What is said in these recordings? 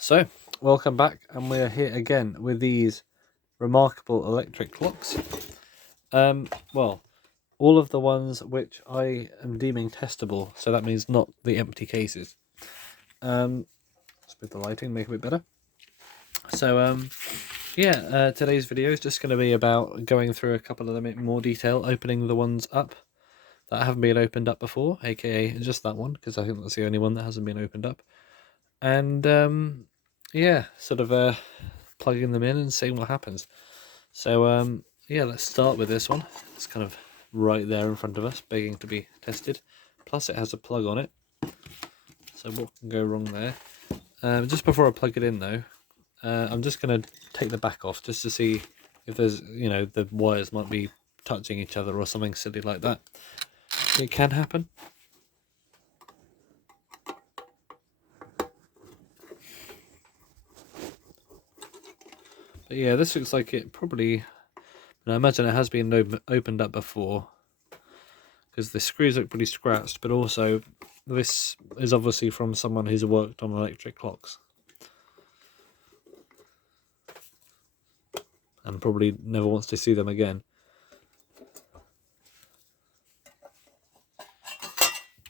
So, welcome back, and we're here again with these remarkable electric clocks. Well, all of the ones which I am deeming testable, so that means not the empty cases. Let's move the lighting, make it a bit better. So, today's video is just going to be about going through a couple of them in more detail, opening the ones up that haven't been opened up before, aka just that one, because I think that's the only one that hasn't been opened up. And plugging them in and seeing what happens. So let's start with this one. It's kind of right there in front of us, begging to be tested. Plus it has a plug on it, so what can go wrong there? Just before I plug it in though, I'm just going to take the back off just to see if there's, the wires might be touching each other or something silly like that. It can happen. But yeah, this looks like it probably, and I imagine it has been opened up before, because the screws look pretty scratched, but also this is obviously from someone who's worked on electric clocks and probably never wants to see them again.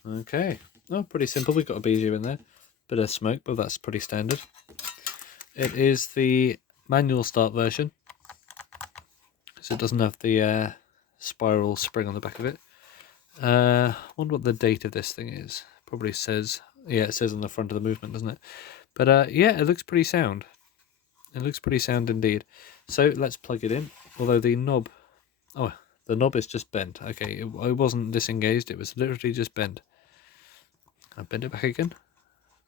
Okay, pretty simple. We've got a bijou in there, bit of smoke, but that's pretty standard. It is the manual start version, so it doesn't have the spiral spring on the back of it. I wonder what the date of this thing is. Probably says, yeah, it says on the front of the movement, doesn't it? But yeah, it looks pretty sound. It looks pretty sound indeed. So let's plug it in. Although the knob, the knob is just bent. Okay, it wasn't disengaged. It was literally just bent. I bent it back again.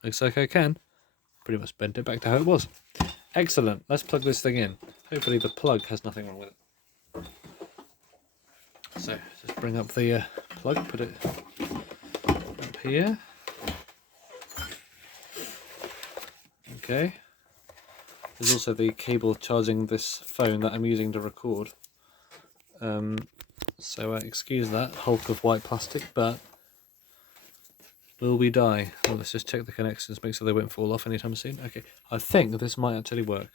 Looks like I can. Pretty much bent it back to how it was. Excellent. Let's plug this thing in. Hopefully the plug has nothing wrong with it. So just bring up the plug. Put it up here. Okay. There's also the cable charging this phone that I'm using to record. So excuse that hulk of white plastic, but will we die? Well, let's just check the connections, make sure they won't fall off anytime soon. Okay, I think this might actually work.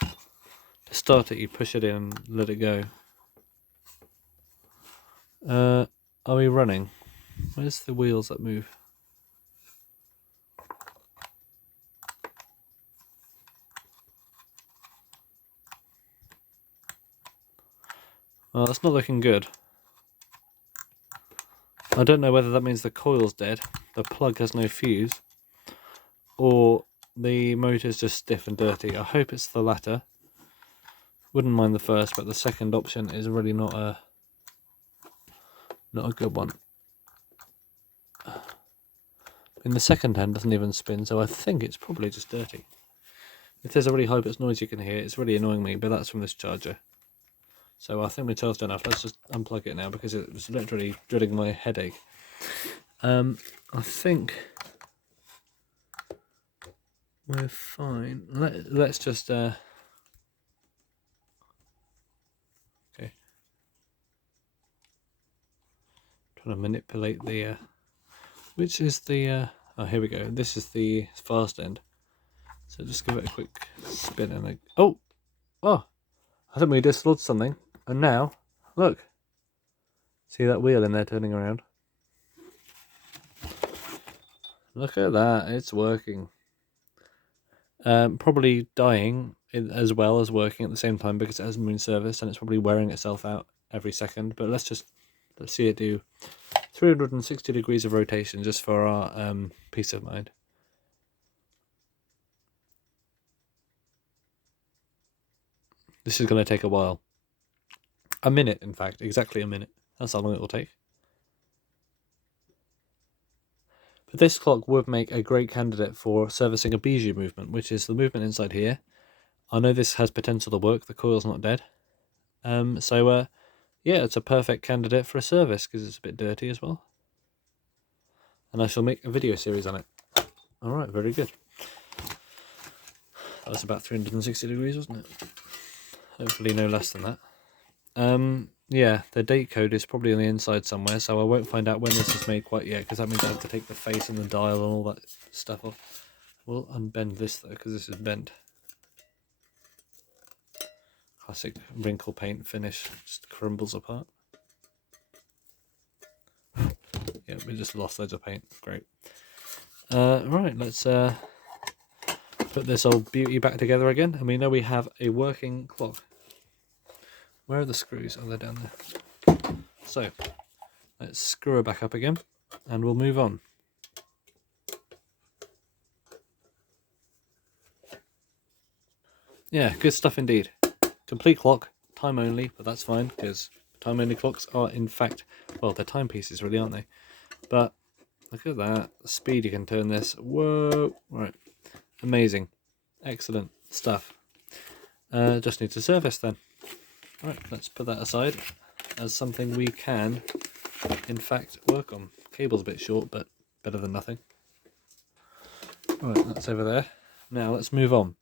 To start it, you push it in and let it go. Are we running? Where's the wheels that move? Well, that's not looking good. I don't know whether that means the coil's dead, the plug has no fuse, or the motor's just stiff and dirty. I hope it's the latter. Wouldn't mind the first, but the second option is really not a good one. And the second hand doesn't even spin, so I think it's probably just dirty. If there's a really high pitched noise you can hear, it's really annoying me, but that's from this charger. So I think we charged enough. Let's just unplug it now because it was literally drilling my headache. I think we're fine. Let's just okay. Trying to manipulate the which is the oh, here we go. This is the fast end. So just give it a quick spin and oh, I think we dislodged something, and now look. See that wheel in there turning around? Look at that, it's working. Probably dying as well as working at the same time because it has moon service and it's probably wearing itself out every second. But let's see it do 360 degrees of rotation just for our peace of mind. This is going to take a while. A minute, in fact, exactly a minute. That's how long it will take. But this clock would make a great candidate for servicing a bijou movement, which is the movement inside here. I know this has potential to work. The coil's not dead. Yeah, it's a perfect candidate for a service because it's a bit dirty as well. And I shall make a video series on it. Alright, very good. That was about 360 degrees, wasn't it? Hopefully no less than that. Yeah, the date code is probably on the inside somewhere, so I won't find out when this is made quite yet, because that means I have to take the face and the dial and all that stuff off. We'll unbend this though, because this is bent. Classic wrinkle paint finish, just crumbles apart. Yeah, we just lost loads of paint. Great. Right, let's put this old beauty back together again, and we know we have a working clock. Where are the screws? Oh, they're down there. So, let's screw her back up again, and we'll move on. Yeah, good stuff indeed. Complete clock, time only, but that's fine, because time only clocks are in fact, well, they're timepieces really, aren't they? But look at that, the speed you can turn this. Whoa, right, amazing, excellent stuff. Just need to service then. Right, let's put that aside as something we can in fact work on. Cable's a bit short, but better than nothing. Right, that's over there. Now let's move on.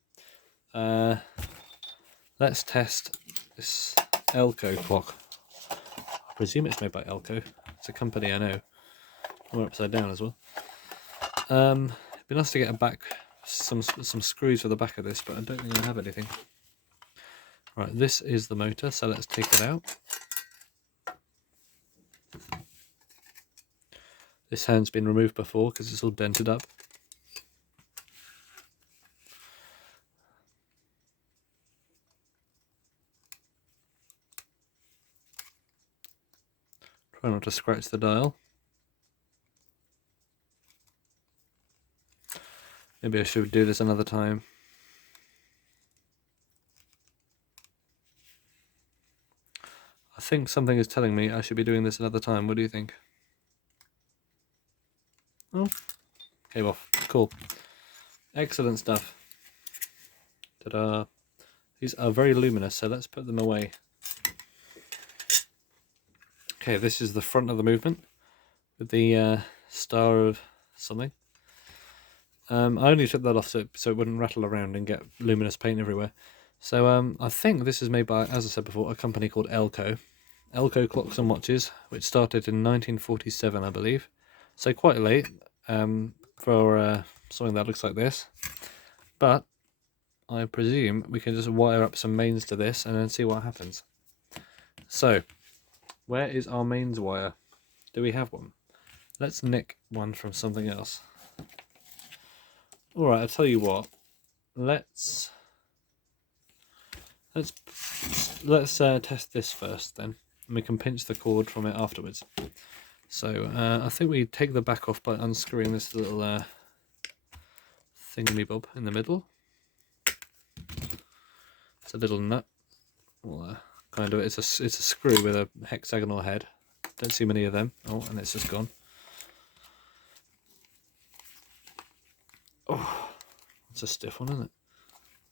Let's test this Elco clock. I presume it's made by Elco. It's a company I know. We're upside down as well. It'd be nice to get some screws for the back of this, but I don't think I have anything. Right, this is the motor, so let's take it out. This hand's been removed before because it's all dented up. Try not to scratch the dial. Maybe I should do this another time. I think something is telling me I should be doing this another time. What do you think? Oh, came off. Cool. Excellent stuff. Ta-da. These are very luminous, so let's put them away. Okay, this is the front of the movement with the star of something. I only took that off so it wouldn't rattle around and get luminous paint everywhere. So I think this is made by, as I said before, a company called Elco. Elco Clocks and Watches, which started in 1947, I believe. So quite late for something that looks like this. But I presume we can just wire up some mains to this and then see what happens. So, where is our mains wire? Do we have one? Let's nick one from something else. Alright, I'll tell you what. Let's test this first then. And we can pinch the cord from it afterwards. So I think we take the back off by unscrewing this little thingy-bob in the middle. It's a little nut. Well, kind of. It's a screw with a hexagonal head. Don't see many of them. Oh, and it's just gone. Oh, it's a stiff one, isn't it?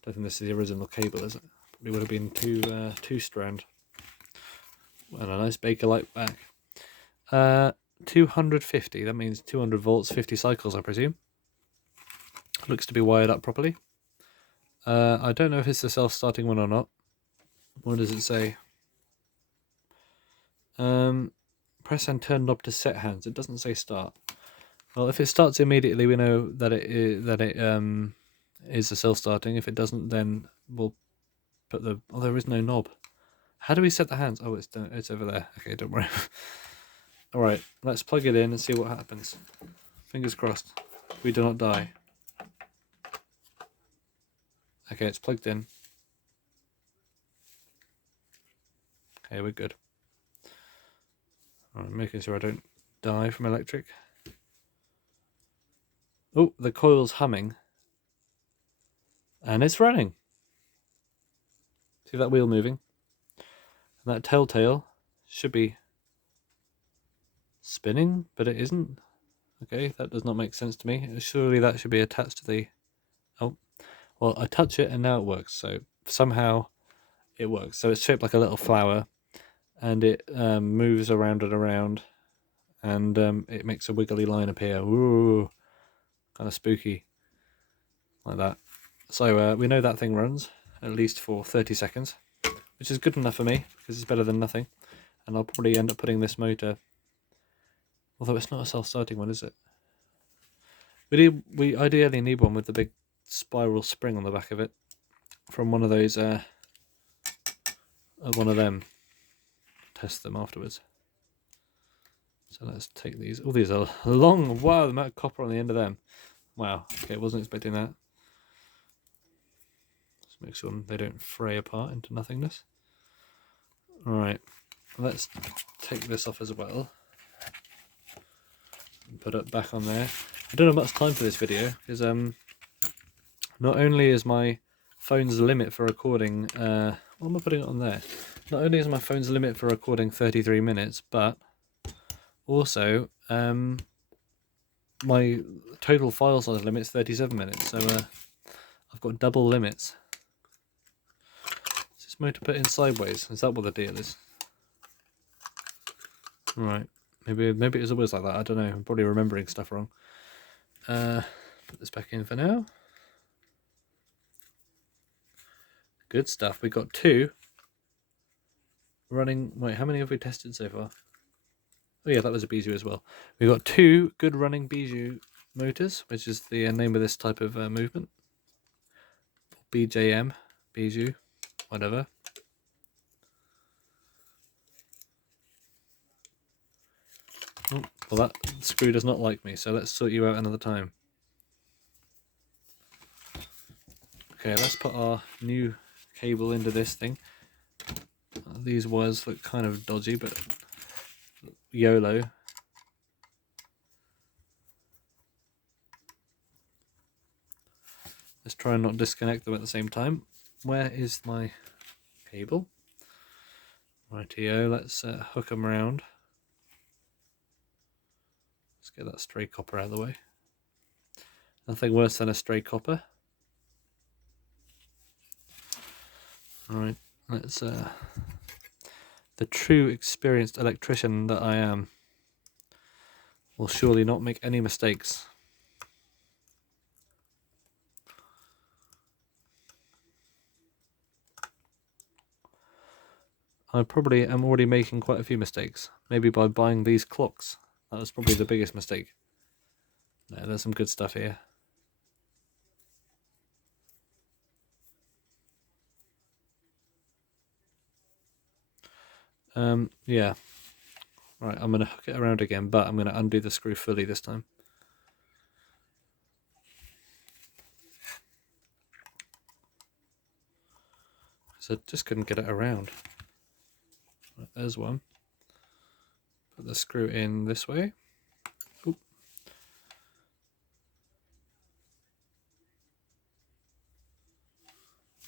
Don't think this is the original cable, is it? Probably would have been two strand. And a nice Bakelite back. 250. That means 200 volts, 50 cycles, I presume. Looks to be wired up properly. I don't know if it's the self-starting one or not. What does it say? Press and turn knob to set hands. It doesn't say start. Well, if it starts immediately, we know that it is a self-starting. If it doesn't, then we'll put the. Oh, there is no knob. How do we set the hands? Oh, it's over there. Okay, don't worry. All right, let's plug it in and see what happens. Fingers crossed. We do not die. Okay, it's plugged in. Okay, we're good. All right, making sure I don't die from electric. Oh, the coil's humming. And it's running. See that wheel moving? And that telltale should be spinning, but it isn't. Okay, that does not make sense to me. Surely that should be attached to the... Oh, well, I touch it and now it works. So somehow it works. So it's shaped like a little flower, and it moves around and around, and it makes a wiggly line appear. Ooh, kind of spooky, like that. So we know that thing runs at least for 30 seconds, which is good enough for me because it's better than nothing. and I'll probably end up putting this motor, although it's not a self-starting one, is it? We ideally need one with the big spiral spring on the back of it from one of those, one of them. Test them afterwards. So let's take these. Oh, these are long. Wow, the amount of copper on the end of them. Wow. Okay, wasn't expecting that. Just make sure they don't fray apart into nothingness. Alright, let's take this off as well. And put it back on there. I don't have much time for this video because not only is my phone's limit for recording, what am I putting it on there? Not only is my phone's limit for recording 33 minutes, but also my total file size limit is 37 minutes, so I've got double limits. Is this motor put in sideways? Is that what the deal is? Right, maybe it was always like that, I don't know, I'm probably remembering stuff wrong. Put this back in for now. Good stuff. We got 2 running. Wait, how many have we tested so far? Oh yeah, that was a Bijou as well. We got 2 good running Bijou motors, which is the name of this type of movement. BJM, Bijou, whatever. Oh, well, that screw does not like me, so let's sort you out another time. Okay, let's put our new cable into this thing. These wires look kind of dodgy, but YOLO. Let's try and not disconnect them at the same time. Where is my cable? Rightio, let's hook them around. Let's get that stray copper out of the way. Nothing worse than a stray copper. Alright, let's the true experienced electrician that I am will surely not make any mistakes. I probably am already making quite a few mistakes. Maybe by buying these clocks. That was probably the biggest mistake. No, there's some good stuff here. Yeah. Right, I'm going to hook it around again, but I'm going to undo the screw fully this time. So I just couldn't get it around. Right, there's one. Put the screw in this way. Oop.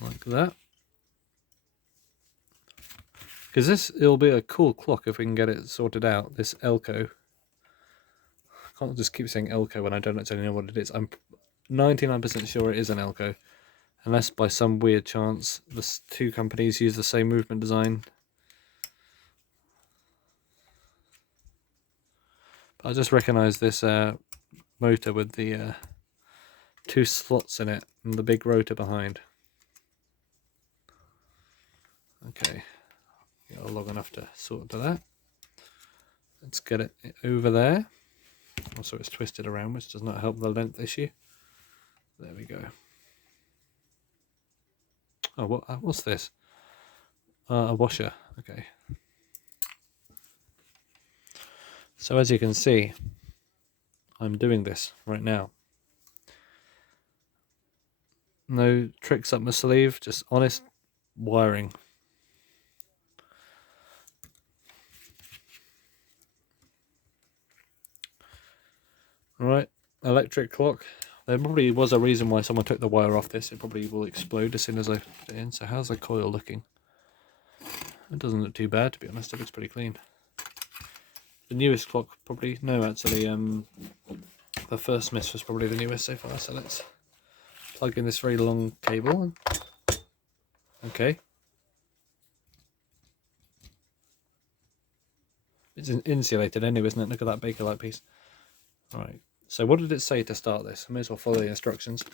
Like that. Because it'll be a cool clock if we can get it sorted out, this Elco. I can't just keep saying Elco when I don't actually know what it is. I'm 99% sure it is an Elco. Unless by some weird chance the 2 companies use the same movement design. But I just recognise this motor with the 2 slots in it and the big rotor behind. Okay. Got long enough to sort to that. Let's get it over there. Also, it's twisted around, which does not help the length issue. There we go. Oh, what's this? A washer. Okay. So as you can see, I'm doing this right now. No tricks up my sleeve, just honest wiring. Alright, electric clock. There probably was a reason why someone took the wire off this. It probably will explode as soon as I put it in. So how's the coil looking? It doesn't look too bad, to be honest. It looks pretty clean. The newest clock probably... No, actually, the first Miss was probably the newest so far. So let's plug in this very long cable. Okay. It's insulated anyway, isn't it? Look at that Bakelite piece. Alright. So what did it say to start this? I may as well follow the instructions.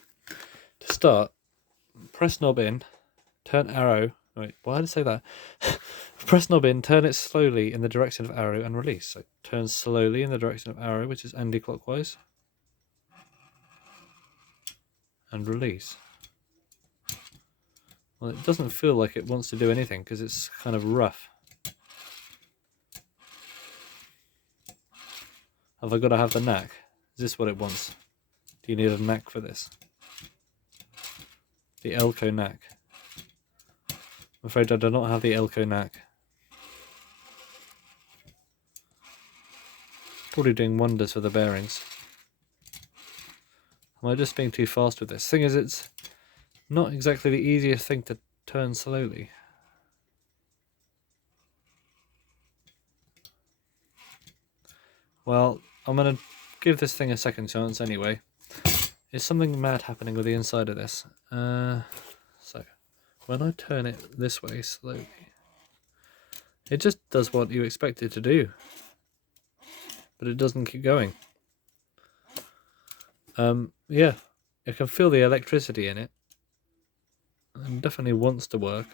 To start, press knob in, turn arrow. Wait, why did I say that? Press knob in, turn it slowly in the direction of arrow and release. So turn slowly in the direction of arrow, which is anti-clockwise. And release. Well, it doesn't feel like it wants to do anything because it's kind of rough. Have I got to have the knack? Is this what it wants? Do you need a knack for this? The Elco knack. I'm afraid I do not have the Elco knack. Probably doing wonders for the bearings. Am I just being too fast with this? Thing is, it's not exactly the easiest thing to turn slowly. Well, I'm going to give this thing a second chance anyway. Is something mad happening with the inside of this? So, when I turn it this way slowly, it just does what you expect it to do. But it doesn't keep going. Yeah, I can feel the electricity in it. It definitely wants to work.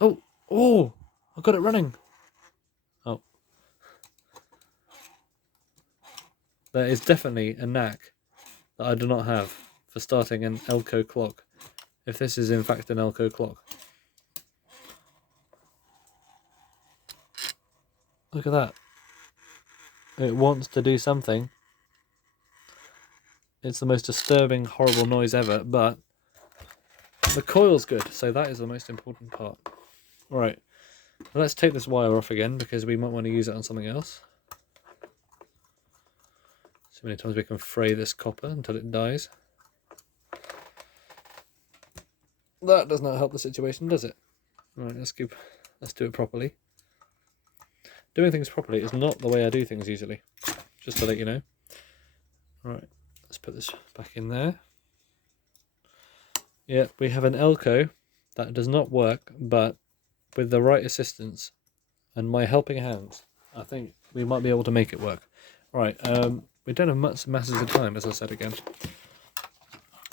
Oh, I got it running. Oh. There is definitely a knack that I do not have for starting an Elco clock, if this is in fact an Elco clock. Look at that. It wants to do something. It's the most disturbing, horrible noise ever, but the coil's good, so that is the most important part. Right, let's take this wire off again because we might want to use it on something else. So many times we can fray this copper until it dies. That does not help the situation, does it? Right, let's do it properly. Doing things properly is not the way I do things usually, just to let you know. Right, let's put this back in there. Yeah, we have an Elco that does not work, but with the right assistance and my helping hands, I think we might be able to make it work. Right, we don't have much masses of time, as I said again.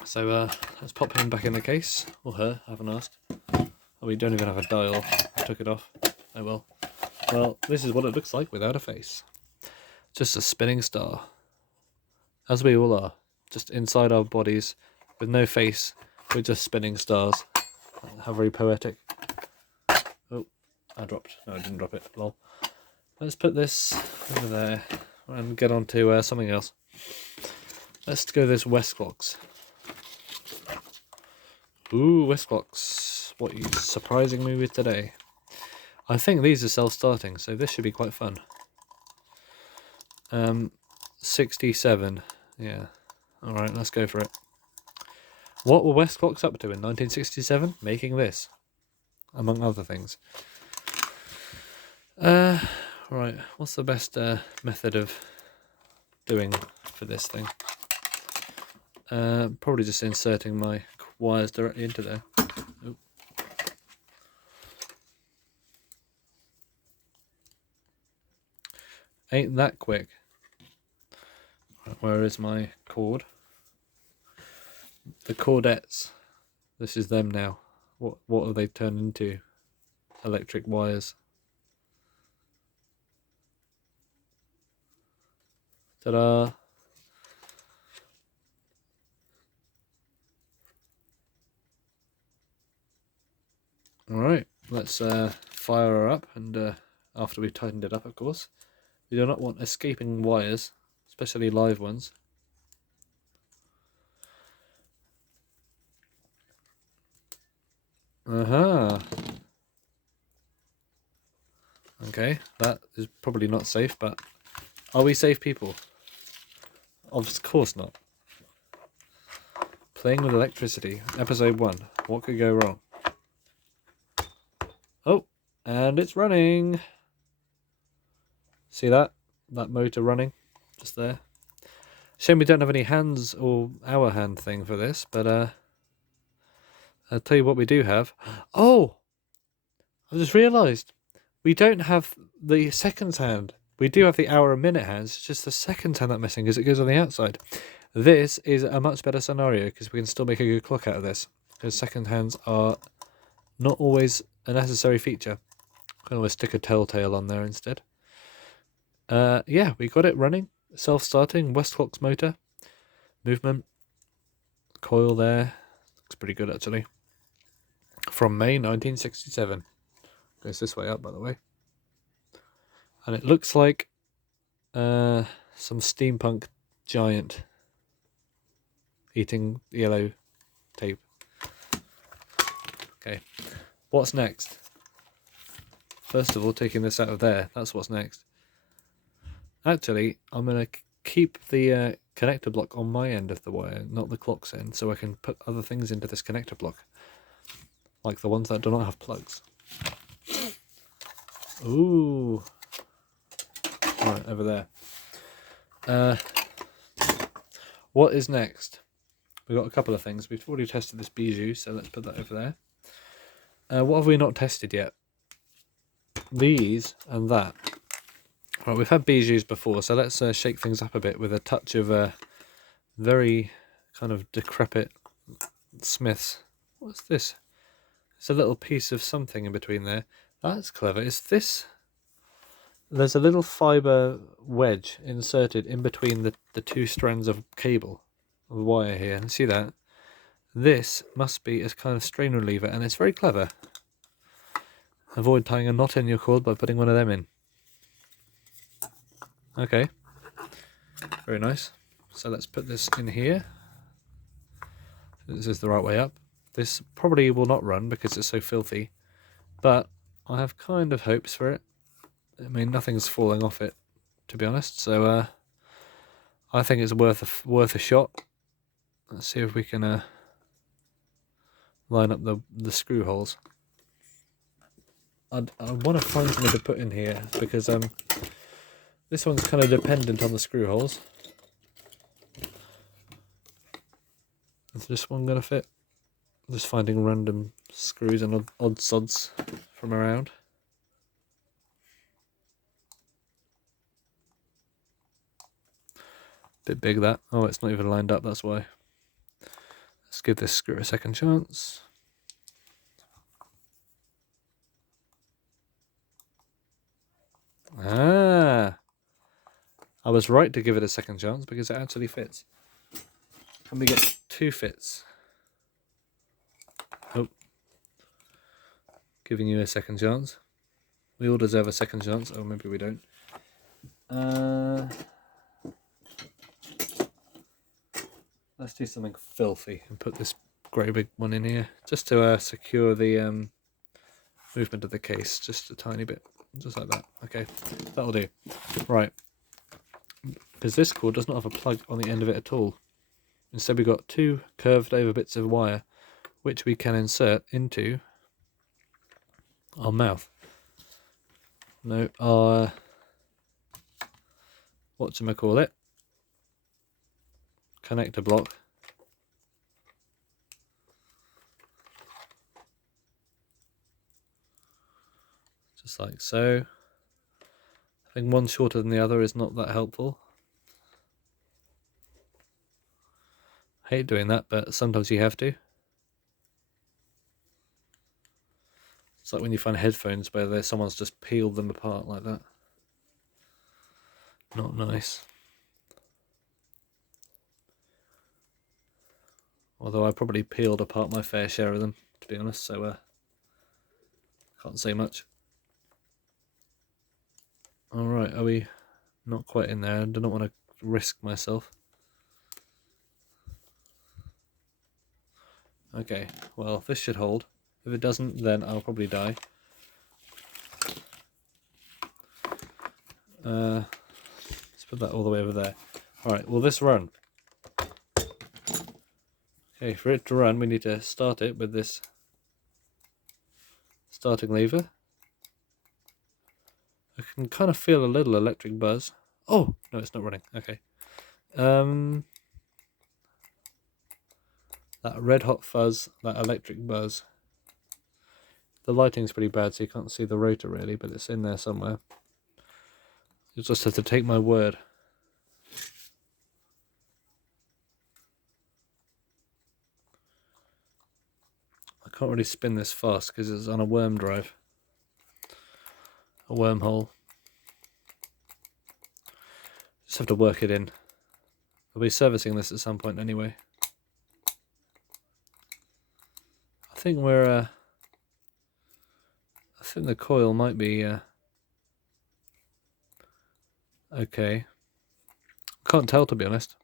So let's pop him back in the case, or her, I haven't asked. Oh, we don't even have a dial. I took it off. Oh well. Well, this is what it looks like without a face. Just a spinning star. As we all are. Just inside our bodies, with no face, we're just spinning stars. How very poetic. Oh, I dropped. No, I didn't drop it. Lol. Let's put this over there and get on to something else. Let's go this West clocks. Ooh, West clocks. What are you surprising me with today? I think these are self-starting, so this should be quite fun. 67. Yeah. Alright, let's go for it. What were West clocks up to in 1967? Making this, among other things. Right, what's the best method of doing for this thing? Probably just inserting my wires directly into there. Oop. Ain't that quick. Right, where is my cord? The cordettes. This is them now. What have they turned into? Electric wires. Ta-da! Alright, let's fire her up, and after we've tightened it up, of course. We do not want escaping wires, especially live ones. Aha! Okay, that is probably not safe, but are we safe people? Of course not. Playing with electricity, episode 1. What could go wrong? Oh, and it's running. See that? That motor running, just there. Shame we don't have any hands or our hand thing for this, but I'll tell you what we do have. Oh! I just realised. We don't have the seconds hand. We do have the hour and minute hands. It's just the seconds hand that's missing because it goes on the outside. This is a much better scenario because we can still make a good clock out of this. Because second hands are not always a necessary feature. Can always stick a telltale on there instead. Yeah, we got it running. Self-starting, Westclox motor. Movement. Coil there. Looks pretty good actually. From May 1967. Goes this way up, by the way. And it looks like some steampunk giant eating yellow tape. Okay, what's next? First of all, taking this out of there, that's what's next. Actually, I'm going to keep the connector block on my end of the wire, not the clock's end, so I can put other things into this connector block. Like the ones that do not have plugs. Ooh. Right, over there. What is next? We've got a couple of things. We've already tested this bijou, so let's put that over there. What have we not tested yet? These and that. Right, we've had bijous before, so let's shake things up a bit with a touch of very kind of decrepit Smiths. What's this? It's a little piece of something in between there. That's clever. Is this... There's a little fibre wedge inserted in between the two strands of cable, of wire here. See that? This must be a kind of strain reliever, and it's very clever. Avoid tying a knot in your cord by putting one of them in. Okay. Very nice. So let's put this in here. This is the right way up. This probably will not run because it's so filthy, but I have kind of hopes for it. I mean, nothing's falling off it, to be honest, so I think it's worth a shot. Let's see if we can line up the screw holes. I want to find something to put in here because this one's kind of dependent on the screw holes. Is this one going to fit? Just finding random screws and odd sods from around. Bit big that. Oh, it's not even lined up, that's why. Let's give this screw a second chance. Ah! I was right to give it a second chance because it actually fits. Can we get 2 fits? Oh. Giving you a second chance. We all deserve a second chance. Oh, maybe we don't. Let's do something filthy and put this great big one in here just to secure the movement of the case just a tiny bit, just like that. Okay, that'll do. Right, because this cord does not have a plug on the end of it at all. Instead, we've got 2 curved over bits of wire which we can insert into our mouth. No, our whatchamacallit, connector block. Just like so. I think one shorter than the other is not that helpful. I hate doing that, but sometimes you have to. It's like when you find headphones where someone's just peeled them apart like that. Not nice. Although I probably peeled apart my fair share of them, to be honest, so can't say much. Alright, are we not quite in there? I do not want to risk myself. Okay, well, this should hold. If it doesn't, then I'll probably die. Let's put that all the way over there. Alright, will this run? Okay, for it to run, we need to start it with this starting lever. I can kind of feel a little electric buzz. Oh, no, it's not running. Okay. That red hot fuzz, that electric buzz. The lighting's pretty bad, so you can't see the rotor really, but it's in there somewhere. You just have to take my word. I Can't really spin this fast because it's on a worm drive. A wormhole. Just have to work it in. I'll be servicing this at some point anyway. I think we're... I think the coil might be... okay. Can't tell, to be honest.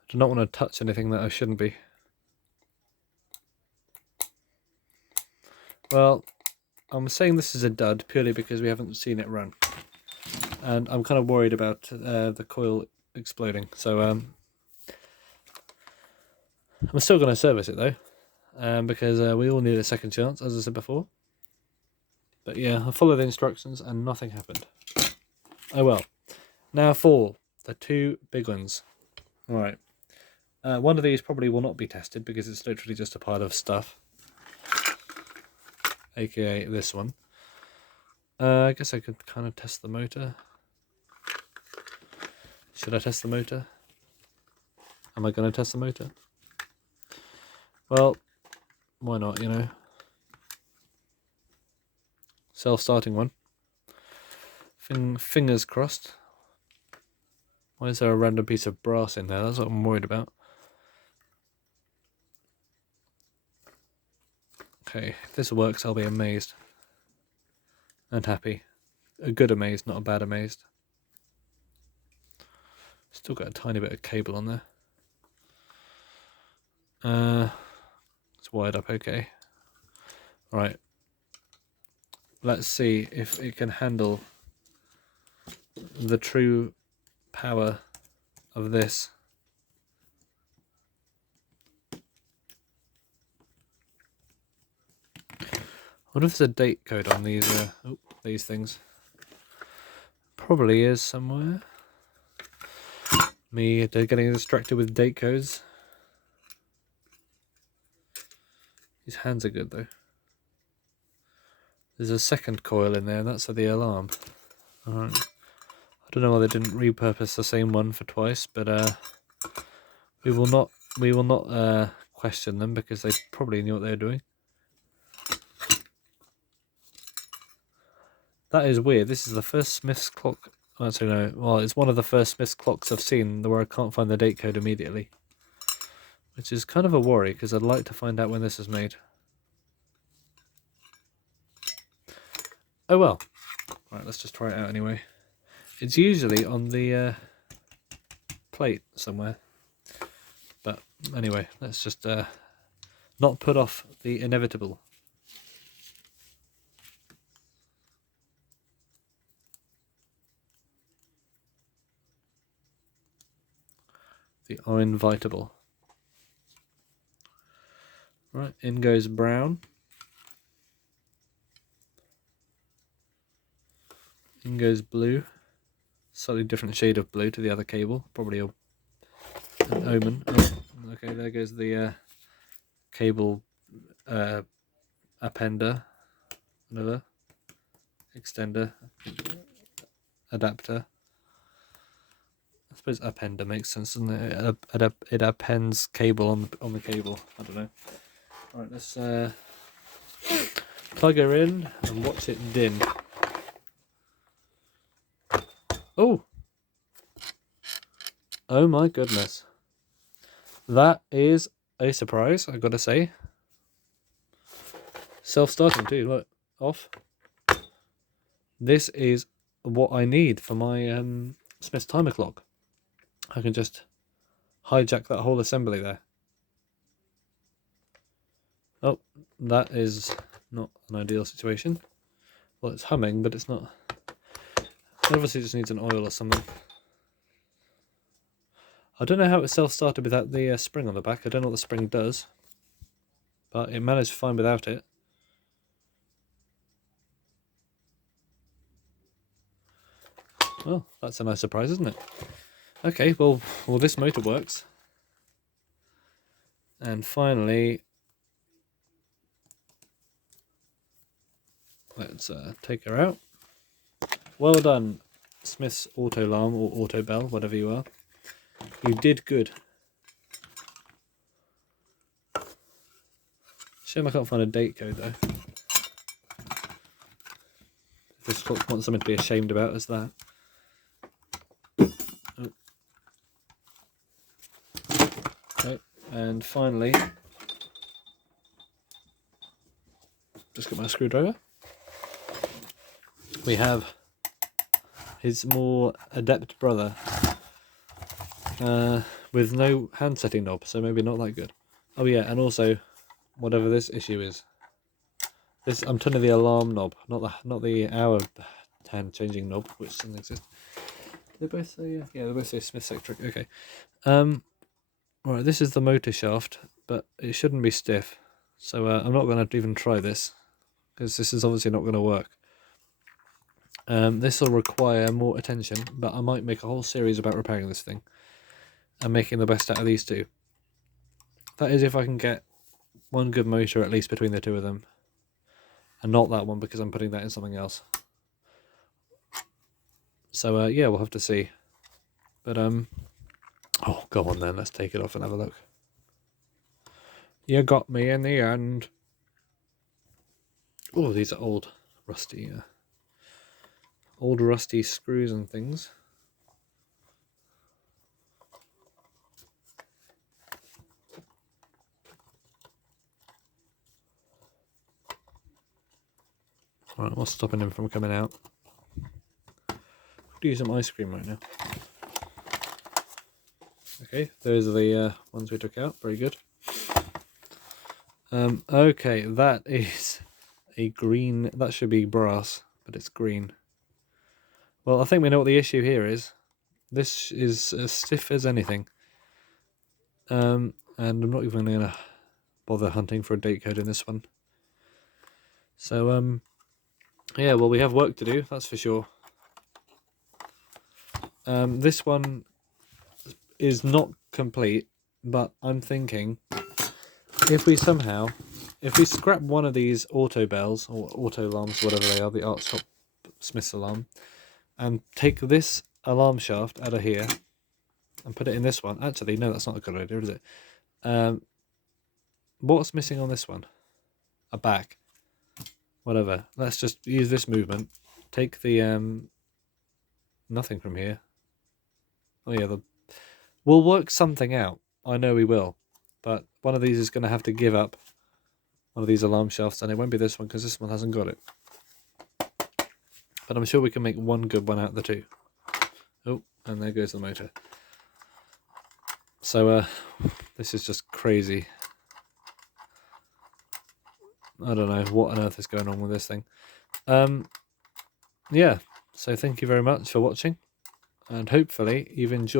I do not want to touch anything that I shouldn't be. Well, I'm saying this is a dud purely because we haven't seen it run. And I'm kind of worried about the coil exploding. So I'm still going to service it though. Because we all need a second chance, as I said before. But yeah, I followed the instructions and nothing happened. Oh well. Now for the two big ones. Alright. One of these probably will not be tested because it's literally just a pile of stuff. AKA this one. I guess I could kind of test the motor. Should I test the motor? Am I going to test the motor? Well, why not, you know? Self-starting one. Fingers crossed. Why is there a random piece of brass in there? That's what I'm worried about. Okay, if this works, I'll be amazed. And happy. A good amazed, not a bad amazed. Still got a tiny bit of cable on there. It's wired up okay. Right. Let's see if it can handle the true power of this. I wonder if there's a date code on these things. Probably is somewhere. They're getting distracted with date codes. These hands are good though. There's a second coil in there, and that's for the alarm. Alright. I don't know why they didn't repurpose the same one for twice, but we will not question them because they probably knew what they were doing. That is weird. This is the first Smith's clock. Actually, no. Well, it's one of the first Smith's clocks I've seen where I can't find the date code immediately. Which is kind of a worry, because I'd like to find out when this is made. Oh well. Right, let's just try it out anyway. It's usually on the plate somewhere. But anyway, let's just not put off the inevitable. The uninvitable. Right, in goes brown. In goes blue. Slightly different shade of blue to the other cable. Probably an omen. Oh, okay, there goes the cable appender. Another extender. Adapter. I suppose appender makes sense, doesn't it? It appends cable on the cable. I don't know. Alright, let's plug her in and watch it dim. Oh! Oh my goodness. That is a surprise, I've got to say. Self-starting too, look. Off. This is what I need for my Smith's timer clock. I can just hijack that whole assembly there. Oh, that is not an ideal situation. Well, it's humming, but it's not. It obviously just needs an oil or something. I don't know how it self-started without the spring on the back. I don't know what the spring does. But it managed fine without it. Well, that's a nice surprise, isn't it? Okay, well this motor works. And finally, let's take her out. Well done, Smith's auto alarm or auto bell, whatever you are. You did good. Shame I can't find a date code though. If this clock wants something to be ashamed about, is that. Oh. Oh. And finally, just got my screwdriver. We have his more adept brother with no hand setting knob, so maybe not that good. Oh yeah, and also whatever this issue is. This I'm turning the alarm knob, not the hour hand changing knob, which doesn't exist. They both say yeah, they both say Smith's electric. Okay. Right, this is the motor shaft, but it shouldn't be stiff. So I'm not going to even try this because this is obviously not going to work. This will require more attention, but I might make a whole series about repairing this thing and making the best out of these two. That is if I can get one good motor at least between the two of them. And not that one because I'm putting that in something else. So yeah, we'll have to see. But oh, go on then, let's take it off and have a look. You got me in the end. Oh, these are old rusty screws and things. Alright, what's stopping him from coming out? Could use some ice cream right now. Okay, those are the ones we took out. Very good. Okay, that is a green. That should be brass, but it's green. Well, I think we know what the issue here is. This is as stiff as anything. And I'm not even going to bother hunting for a date code in this one. So, yeah, well, we have work to do, that's for sure. This one is not complete, but I'm thinking if we scrap one of these auto bells, or auto alarms, whatever they are, the Art Stop Smith's alarm, and take this alarm shaft out of here and put it in this one. Actually, no, that's not a good idea, is it? What's missing on this one? A back. Whatever. Let's just use this movement. Take the nothing from here. Oh yeah, we'll work something out. I know we will. But one of these is going to have to give up one of these alarm shafts, and it won't be this one because this one hasn't got it. But I'm sure we can make one good one out of the two. Oh, and there goes the motor. So this is just crazy. I don't know what on earth is going on with this thing. Yeah, so thank you very much for watching, and hopefully you've enjoyed